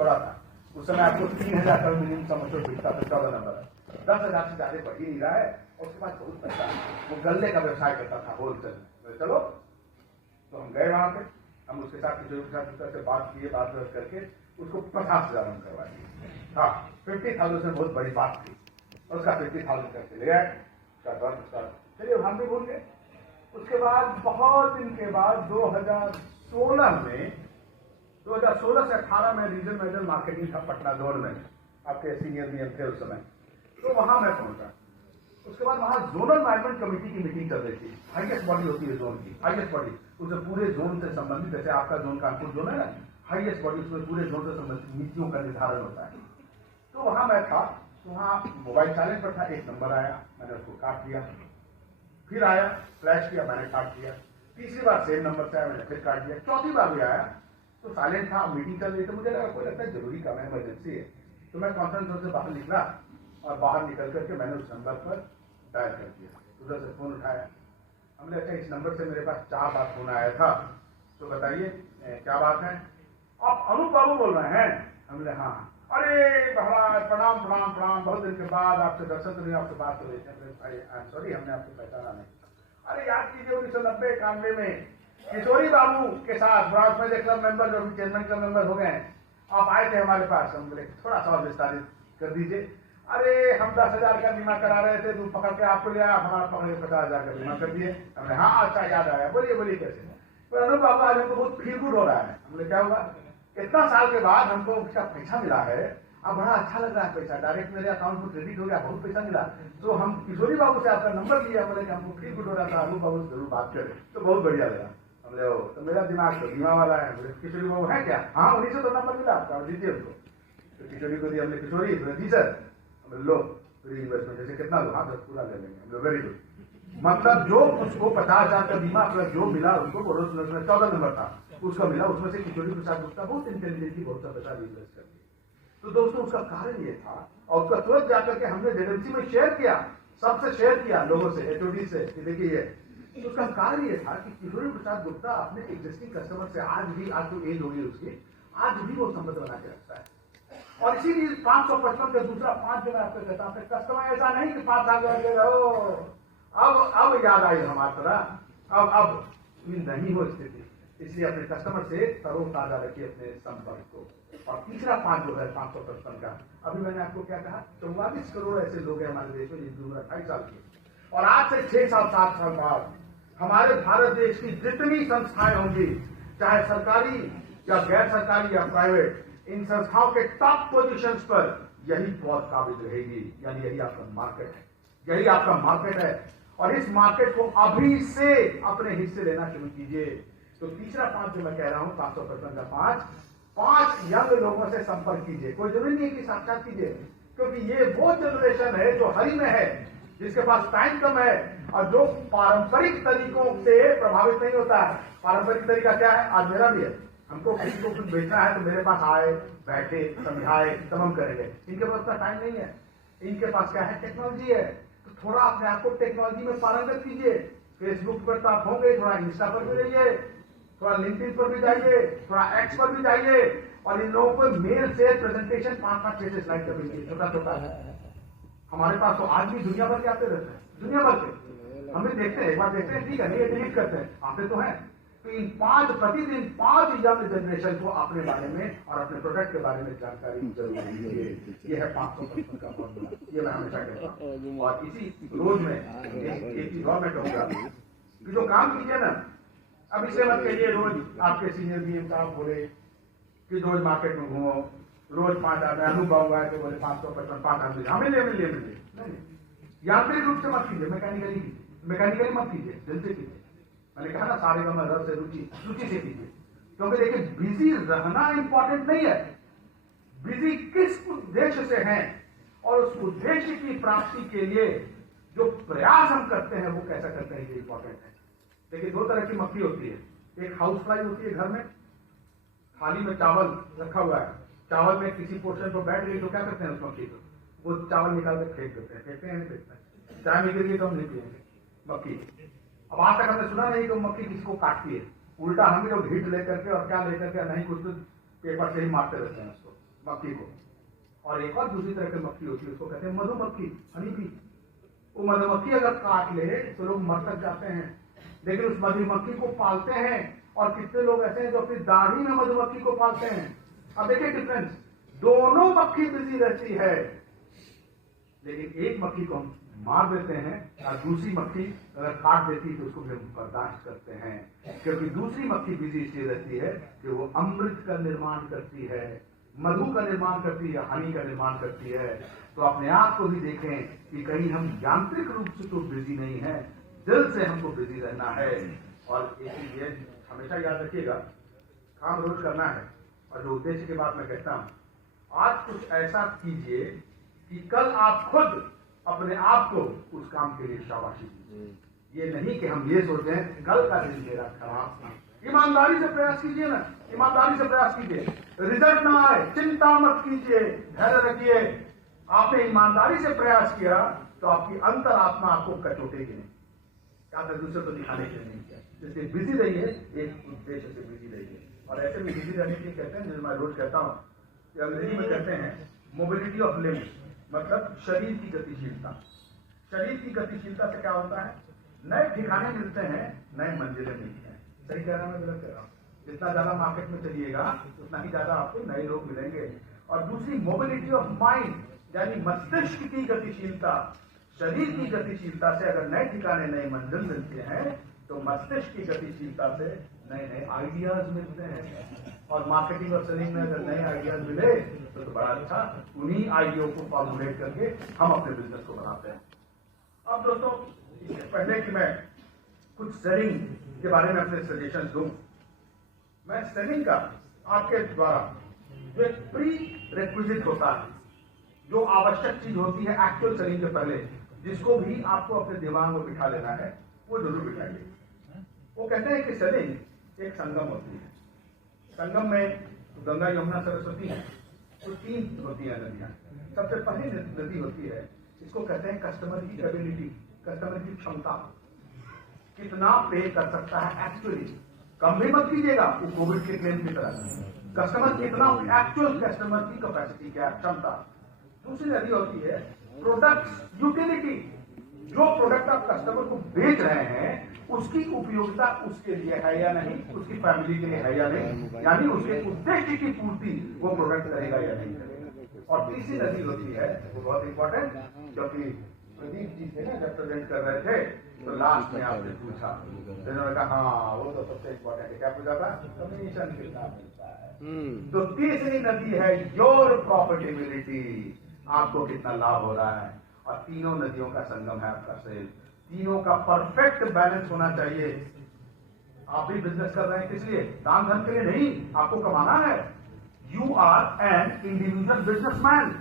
बड़ा था। उस समय आपको 3000 का मिनिमम समझो बिकता था, 14 नंबर है, 10,000 से ज्यादा बढ़ ही नहीं रहा है। और उसके बाद बहुत पैसा, वो गल्ले का व्यवसाय करता था होलसेल में। चलो तो हम गए वहां पे, हम उसके साथ किशोर प्रसाद गुप्ता से बात किए, बात करके उसको 50,000 हम करवा दिए। हाँ, 50,000 में बहुत बड़ी बात थी, उसका 50,000 करके ले आए। चलिए हम भी भूल गए। उसके बाद बहुत दिन के बाद 2016 से 18 में रीजनल मैनेजर मार्केटिंग था पटना जोन में, आपके सीनियर बीएम थे उस समय, तो वहां मैं पहुंचा। उसके बाद वहां जोनल मैनेजमेंट कमेटी की मीटिंग चल रही थी। हाईएस्ट बॉडी होती है जोन की, हाईएस्ट बॉडी, उसमें पूरे जोन से संबंधित, जैसे आपका जोन कानपुर जोन है ना, हाईएस्ट बॉडी, उसमें पूरे जोन से संबंधित नीतियों का निर्धारण होता है। तो वहां मैं था, वहां मोबाइल साइलेंट पर था, एक नंबर आया, मैंने उसको काट दिया, फिर आया, फ्लैश किया, मैंने काट दिया, तीसरी बार सेम नंबर से आया, मैंने फिर काट दिया, चौथी बार भी आया तो साइलेंट था, मीटिंग चल रही थी, मुझे लगा कोई लगता है जरूरी काम है, इमरजेंसी है। तो मैं कॉन्फ्रेंस रूम से बाहर निकला और बाहर निकल करके मैंने उस नंबर पर डायल कर दिया, उधर से फोन उठाया। हमने अच्छा इस नंबर से मेरे पास 4 बार फोन आया था, तो बताइए क्या बात है? आप अनूप बाबू बोल रहे हैं? हमने हाँ। अरे महाराज प्रणाम प्रणाम प्रणाम, बहुत दिन के बाद आपसे दर्शन तो नहीं, आपसे बात हो रही थी। भाई आई एम सॉरी, हमने आपको पहचाना नहीं। अरे याद कीजिए 1990-91 में किशोरी बाबू के साथ ब्रॉडफेज क्लब मेंबर, जो चेयरमैन क्लब मेंबर हो गए हैं, आप आए थे हमारे पास। हम बोले थोड़ा सा और विस्तारित कर दीजिए। अरे हम 10,000 का बीमा करा रहे थे, दूध पकड़ के आपको लिया, हमारा पकड़ के 50,000 का बीमा कर दिए। हमने हाँ अच्छा याद आया, बोलिए बोलिए कैसे? तो अनुभव बाबू आज हमको बहुत फील गुड हो रहा है। हमने क्या हुआ, इतना साल के बाद हमको उसका पैसा मिला है, अब बड़ा अच्छा लग रहा है, पैसा डायरेक्ट मेरे अकाउंट में क्रेडिट हो गया, बहुत पैसा मिला। तो हम किशोरी बाबू से आपका नंबर लिया, बोले कि हमको फील गुड हो रहा था, अनुभव बाबू से जरूर बात करें, तो बहुत बढ़िया लगा। हमने तो मेरा दिमाग तो बीमा वाला है, बोले किशोरी बाबू है क्या? हाँ, उन्हीं से तो नंबर मिला आपका, दीजिए उनको। तो किशोरी को दिया हमने, किशोरी जी सर, लो फ्री इन्वेस्टमेंट, जैसे कितना लो? हाँ 10 पूरा ले लेंगे। वेरी गुड, मतलब जो उसको 50,000 का बीमा जो मिला उसको, 14 नंबर था उसका मिला, उसमें से किशोरी प्रसाद गुप्ता बहुत इंटेलिजेंटली बहुत सा पैसा इन्वेस्ट कर दिया। तो दोस्तों उसका कारण ये था, और उसका तुरंत जाकर के हमने जेडेंसी में शेयर किया, सबसे शेयर किया, लोगों से, एचओडी से, कि देखिए ये। तो उसका कारण ये था कि किशोरी प्रसाद गुप्ता अपने एग्जिस्टिंग कस्टमर से आज भी, आज तो एज होगी उसकी, आज भी वो संबंध बना के रखता है। और इसीलिए 555 का दूसरा 5 जो मैं आपको कहता हूँ, कस्टमर ऐसा नहीं कि 5 साल के रहो, अब याद आई हमारी तरह, अब नहीं हो स्थिति। इसलिए अपने कस्टमर से तरोताजा रखिए अपने संपर्क को। और तीसरा 5 जो है 555 का, अभी मैंने आपको क्या कहा, 44 करोड़ ऐसे लोग हैं हमारे देश में जिनकी उम्र 28 साल की, और आज से 6 साल 7 साल बाद हमारे भारत देश की जितनी संस्थाएं होंगी, चाहे सरकारी या गैर सरकारी या प्राइवेट, इन संस्थाओं के टॉप पोजीशंस पर यही पौध काबिज रहेगी। यानी यही आपका मार्केट है, यही आपका मार्केट है, और इस मार्केट को अभी से अपने हिस्से लेना शुरू कीजिए। तो तीसरा 5 जो मैं कह रहा हूं, 555 का 5 यंग लोगों से संपर्क कीजिए। कोई जरूरी नहीं है कि साक्षात कीजिए, क्योंकि ये वो जनरेशन है जो हरी में है, जिसके पास टाइम कम है, और जो पारंपरिक तरीकों से प्रभावित नहीं होता है। पारंपरिक तरीका क्या है? आज मेरा भी है, हमको किसी को कुछ बेचना है तो मेरे पास आए, बैठे, समझाए, तब हम करेंगे। इनके पास उतना टाइम नहीं है, इनके पास क्या है? टेक्नोलॉजी है। तो थोड़ा अपने आप को टेक्नोलॉजी में पारंगत कीजिए। फेसबुक पर तो आप होंगे, थोड़ा इंस्टा पर भी रहिए, थोड़ा लिंक्डइन पर भी जाइए, थोड़ा एक्स पर भी जाइए, और इन लोगों को मेल से प्रेजेंटेशन 5-5 6 स्लाइड कर दीजिए, छोटा छोटा। हमारे पास तो आज भी दुनिया भर के आते रहते हैं, दुनिया भर के। हम भी देखते हैं, एक बार देखते हैं, ठीक है, नहीं डिलीट करते हैं, आते तो हैं। तो इन 5 प्रतिदिन 5 यंग जनरेशन को अपने बारे में और अपने प्रोडक्ट के बारे में जानकारी जरूर दीजिए। ये है 555 का फॉर्मूला, ये मैं हमेशा कहता हूँ। और इसी रोज में एक चीज और मैं कहूंगा कि जो काम कीजिए ना, अब इसे मत कहिए रोज आपके सीनियर बीएम साहब बोले कि रोज मार्केट में घूमो, रोज 5 आदमी अनुभव आए तो बोले 555 5 आदमी हमें ले यांत्रिक रूप से मत कीजिए, मैकेनिकली मत कीजिए, दिल से कीजिए। मैंने कहा ना, सारे का रस से रुचि से कीजिए। क्योंकि देखिए, बिजी रहना इंपॉर्टेंट नहीं है, बिजी किस उद्देश्य से हैं और उस उद्देश्य की प्राप्ति के लिए जो प्रयास हम करते हैं वो कैसा करते हैं, ये इंपॉर्टेंट है। देखिए, 2 तरह की मक्खी होती है, एक हाउस फ्लाई होती है, घर में थाली में चावल रखा हुआ है, चावल में किसी पोर्शन पर बैठ गई तो क्या करते हैं उस मक्खी को? वो चावल निकाल कर फेंक देते हैं, फेंकते हैं, फेंकते हैं, चाय में गिर गई तो हम नहीं पिएंगे मक्खी। अब आज तक हमने सुना नहीं कि मक्खी किसको काटती है, उल्टा हम लोग हिट लेकर के और क्या लेकर के, नहीं कुछ तो पेपर से ही मारते रहते हैं उसको। मक्खी को। और एक और दूसरी तरह की मक्खी होती है, उसको कहते हैं मधुमक्खी, हनी बी। वो मधुमक्खी अगर काट ले तो लोग मर तक जाते हैं, लेकिन उस मधुमक्खी को पालते हैं। और कितने लोग ऐसे हैं जो अपनी दाढ़ी में मधुमक्खी को पालते हैं। अब देखिए डिफरेंस, दोनों मक्खी बिजी रहती है, लेकिन एक मक्खी को हम मार देते हैं और दूसरी मक्खी अगर काट देती है तो उसको भी हम बर्दाश्त करते हैं, क्योंकि दूसरी मक्खी बिजी इसलिए रहती है कि वो अमृत का निर्माण करती है, मधु का निर्माण करती है, हनी का निर्माण करती है। तो अपने आप को भी देखें कि कहीं हम यांत्रिक रूप से तो बिजी नहीं है, दिल से हमको बिजी रहना है। और एक चीज ये हमेशा याद रखिएगा, काम रोज करना है, और जो उद्देश्य की बात मैं कहता हूं, आज कुछ ऐसा कीजिए कि कल आप खुद अपने आप को उस काम के लिए शाबाशी दीजिए। ये नहीं कि हम ये सोचें कल का दिन मेरा खराब था। ईमानदारी से प्रयास कीजिए ना, ईमानदारी से प्रयास कीजिए, रिजल्ट ना आए चिंता मत कीजिए, धैर्य रखिए। आपने ईमानदारी से प्रयास किया तो आपकी अंतरात्मा आपको कचोटेगी नहीं, क्या था दूसरे को दिखाने के लिए नहीं किया। इसलिए बिजी रहिए, एक उद्देश्य से बिजी रहिए। और ऐसे में बिजी रहने के कहते हैं, जैसे मैं रोज कहता हूँ, अंग्रेजी में कहते हैं मोबिलिटी ऑफ लिम्स, मतलब शरीर की गतिशीलता। शरीर की गतिशीलता से क्या होता है, नए ठिकाने मिलते हैं, नए मंजिलें मिलती हैं। सही कह रहा हूं मैं, गलत कह रहा हूं? जितना ज्यादा मार्केट में चलिएगा उतना ही ज्यादा आपको नए लोग मिलेंगे। और दूसरी मोबिलिटी ऑफ माइंड, यानी मस्तिष्क की गतिशीलता। शरीर की गतिशीलता से अगर नए ठिकाने नए मंजिल मिलते हैं तो मस्तिष्क की गतिशीलता से नए नए आइडियाज मिलते हैं। और मार्केटिंग और सेलिंग में अगर नए आइडियाज मिले तो बड़ा अच्छा, उन्हीं आइडिया को फॉर्मुलेट करके हम अपने बिजनेस को बनाते हैं। अब दोस्तों, इससे पहले कि मैं कुछ सेलिंग के बारे में अपने सजेशन दूं, मैं सेलिंग का आपके द्वारा जो एक प्री रेक्विजिट होता है, जो आवश्यक चीज होती है एक्चुअल सेलिंग के पहले, जिसको भी आपको अपने दिमाग में बिठा लेना है, वो जरूर बिठाइए। वो कहते हैं कि सेलिंग एक संगम होती है। संगम में गंगा, यमुना, सरस्वती है, तो 3 होती है नदियां। सबसे पहली नदी होती है, इसको कहते हैं कस्टमर की एबिलिटी, कस्टमर की क्षमता, कितना पे कर सकता है एक्चुअली। कम भी मत कीजिएगा, वो कोविड के क्लेम की तरह। कस्टमर कितना एक्चुअल, कस्टमर की कैपेसिटी क्या, क्षमता। दूसरी नदी होती है प्रोडक्ट यूटिलिटी, जो प्रोडक्ट आप कस्टमर को बेच रहे हैं उसकी उपयोगिता उसके लिए है या नहीं, उसकी फैमिली के लिए है या नहीं, यानी उसके उद्देश्य की पूर्ति वो प्रोडक्ट करेगा या नहीं करेगा। और तीसरी नदी होती है, वो बहुत इंपॉर्टेंट, क्योंकि प्रदीप जी थे ना जब प्रेजेंट कर रहे थे तो लास्ट में आपने पूछा, उन्होंने कहा हाँ वो तो सबसे इंपॉर्टेंट है। क्या पूछा था? कमीशन कितना मिलता है। तो तीसरी नदी है योर प्रॉफिटेबिलिटी, आपको कितना लाभ हो रहा है। और तीनों नदियों का संगम है आपका सेल, तीनों का परफेक्ट बैलेंस होना चाहिए। आप भी बिजनेस कर रहे हैं किस लिए? दान धन के लिए नहीं, आपको कमाना है। You are an individual businessman,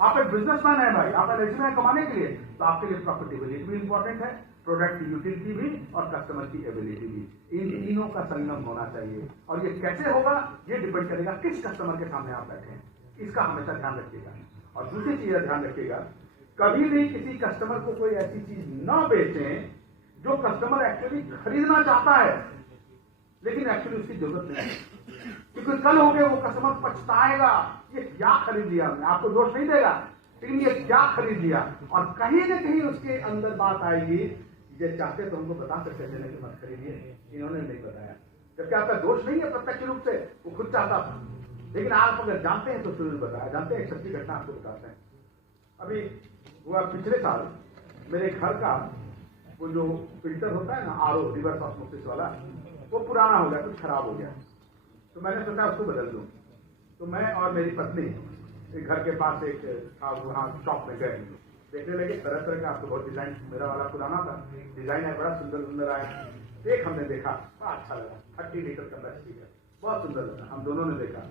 आप एक बिजनेसमैन है भाई, आप एलआईसी में कमाने के लिए, तो आपके लिए प्रॉफिटेबिलिटी भी इंपॉर्टेंट है, प्रोडक्ट की यूटिलिटी भी और कस्टमर की एबिलिटी भी। इन तीनों का संगम होना चाहिए। और ये कैसे होगा, ये डिपेंड करेगा किस कस्टमर के सामने आप बैठे हैं, इसका हमेशा ध्यान रखिएगा। और दूसरी चीज ध्यान रखिएगा, कभी भी किसी कस्टमर को कोई ऐसी चीज ना बेचें जो कस्टमर एक्चुअली खरीदना चाहता है लेकिन एक्चुअली उसकी जरूरत नहीं है। क्योंकि कल हो गए वो कस्टमर पछताएगा, ये क्या खरीद लिया हमने, आपको दोष नहीं देगा, लेकिन ये क्या खरीद लिया। और कहीं ना कहीं उसके अंदर बात आएगी, ये चाहते तो हमको बता सकते थे लेकिन मत खरीदिए, इन्होंने नहीं बताया। जबकि आपका दोष नहीं है प्रत्यक्ष रूप से, वो खुद चाहता था, लेकिन आप अगर जानते हैं तो शुरू बताया। जानते हैं, एक सच्ची घटना आपको बताते हैं। अभी हुआ पिछले साल, मेरे घर का वो जो फिल्टर होता है ना, आरओ, रिवर्स ऑस्मोसिस वाला, वो पुराना हो गया, कुछ खराब हो गया। तो मैंने सोचा उसको बदल दूं। तो मैं और मेरी पत्नी एक घर के पास एक वहाँ शॉप में गए, देखने लगे तरह तरह का। आपको बहुत डिजाइन, मेरा वाला पुराना था, डिजाइन है बड़ा सुंदर सुंदर आया। एक हमने देखा, बड़ा अच्छा लगा, 30 लीटर कैपेसिटी है, बहुत सुंदर लगा। हम दोनों ने देखा,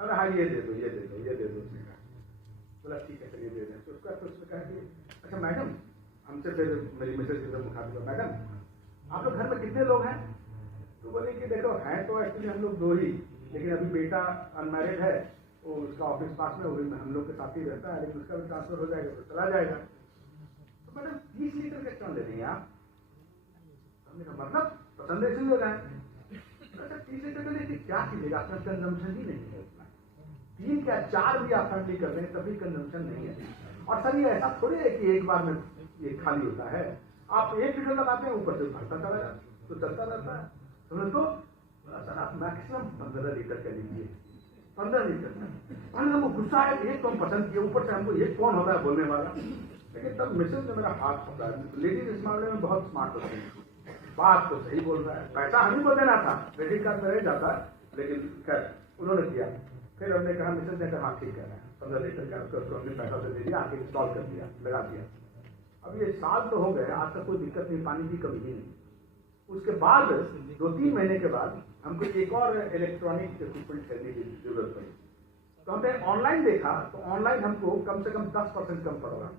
अरे हाँ ये दे दो, ये दे दो, ये दे दो। उसने कहा, बोला ठीक है चलिए दे दें। तो उसका तो उसने कहा कि अच्छा मैडम, हमसे फिर मेरी मिसेज से मुखा दिया, मैडम आप लोग घर में कितने लोग हैं? तो बोले कि देखो हैं तो एक्चुअली हम लोग 2 ही, लेकिन अभी बेटा अनमैरिड है, वो उसका ऑफिस पास में, वो भी हम लोग के साथ ही रहता है, लेकिन उसका भी ट्रांसफर हो जाएगा तो चला जाएगा। तो मैडम 30 लीटर के क्यों ले रही हैं आप? हमने कहा मतलब पसंद इसलिए रहा है। 30 लीटर के लिए क्या कीजिएगा, आपका कंजम्पशन ही नहीं है उतना। 3 या 4 भी आप फैमिली कर रहे हैं तभी कंजम्पशन नहीं है। और सर ये ऐसा थोड़ी है कि एक बार में ये खाली होता है, आप 1 लीटर लगाते हैं ऊपर से भरता चला जाता तो चलता रहता है। समझ तो सर आप मैक्सिमम 15 लीटर का लीजिए, 15 लीटर। और हमको गुस्सा है, एक तो हम पसंद किए, ऊपर से हमको ये कौन होता है बोलने वाला। लेकिन तब मिसेज ने मेरा हाथ पकड़ा। लेडीज इस मामले में बहुत स्मार्ट होती है, बात तो सही बोल रहा है, पैसा हम ही को देना था, क्रेडिट कार्ड पे रह जाता, लेकिन खैर उन्होंने दिया। फिर हमने कहा, मिसेज ने कहा हाँ ठीक कह रहा है, 15 लीटर का उसको हमने पैसा से दे दिया, आके इंस्टॉल कर दिया, लगा दिया। अब ये साल तो हो गए, आज तक कोई दिक्कत नहीं, पानी की कमी ही नहीं। उसके बाद 2-3 महीने के बाद हमको एक और इलेक्ट्रॉनिक इक्विपमेंट खरीदने की जरूरत पड़ी। तो हमने ऑनलाइन देखा, तो ऑनलाइन हमको कम से कम 10% कम पड़ रहा।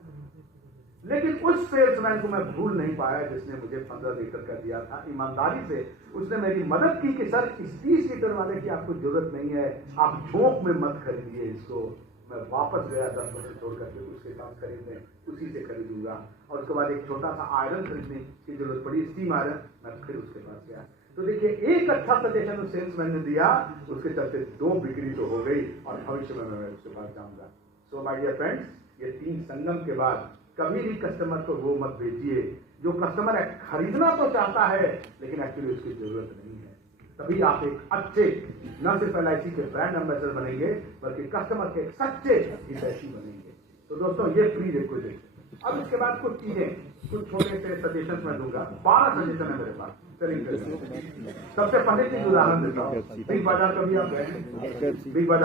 लेकिन उस सेल्समैन को मैं भूल नहीं पाया जिसने मुझे 15 लीटर का दिया था। ईमानदारी से उसने मेरी मदद की कि सर इस 30 लीटर वाले की आपको जरूरत नहीं है, आप झोंक में मत खरीदिए इसको। मैं वापस गया 10% छोड़ करके उसके साथ खरीदने, उसी से खरीदूंगा। और उसके बाद एक छोटा सा आयरन खरीदने की जरूरत पड़ी, स्टीम आयरन, मैं फिर उसके पास गया। तो देखिए एक अच्छा सजेशन उस सेल्समैन ने दिया, उसके चलते 2 बिक्री तो हो गई और भविष्य में मैं उसके पास जाऊंगा। सो माय डियर फ्रेंड्स, ये 3 संगम के बाद कभी भी कस्टमर को वो मत भेजिए जो कस्टमर खरीदना तो चाहता है लेकिन एक्चुअली उसकी जरूरत नहीं है। तभी आप एक अच्छे न सिर्फ LIC के ब्रांड एम्बेसडर बनेंगे बल्कि कस्टमर के सच्चे हितैषी बनेंगे। तो दोस्तों ये प्री रिक्विजिट। अब इसके बाद कुछ चीजें, कुछ छोटे से सजेशन मैं दूंगा। 12 सजेशन है मेरे पास। चलिए सबसे पहले चीज उदाहरण देता हूँ, बिग बाजार कभी आप गए? बिग बाजार